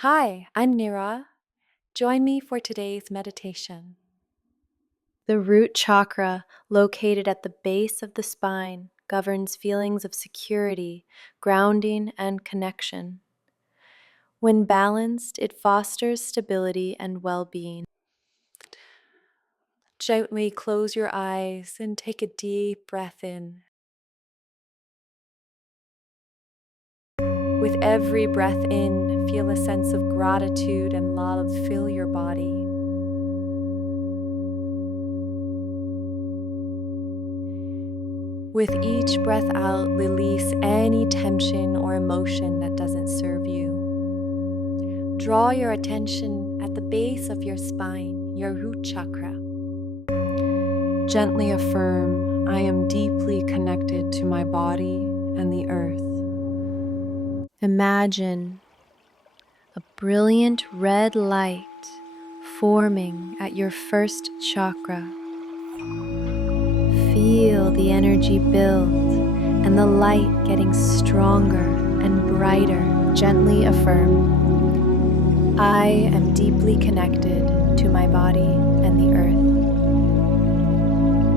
Hi, I'm Mira. Join me for today's meditation. The root chakra, located at the base of the spine, governs feelings of security, grounding, and connection. When balanced, it fosters stability and well-being. Gently close your eyes and take a deep breath in. With every breath in, feel a sense of gratitude and love fill your body. With each breath out, release any tension or emotion that doesn't serve you. Draw your attention at the base of your spine, your root chakra. Gently affirm, I am deeply connected to my body and the earth. Imagine a brilliant red light forming at your first chakra. Feel the energy build and the light getting stronger and brighter. Gently affirm, I am deeply connected to my body and the earth.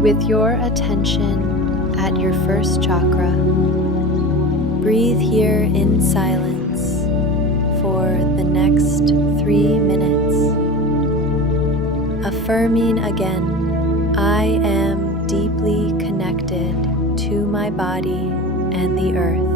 With your attention at your first chakra, breathe here in silence for the next 3 minutes, affirming again, I am deeply connected to my body and the earth.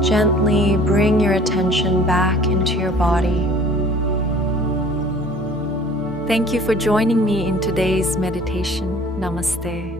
Gently bring your attention back into your body. Thank you for joining me in today's meditation. Namaste.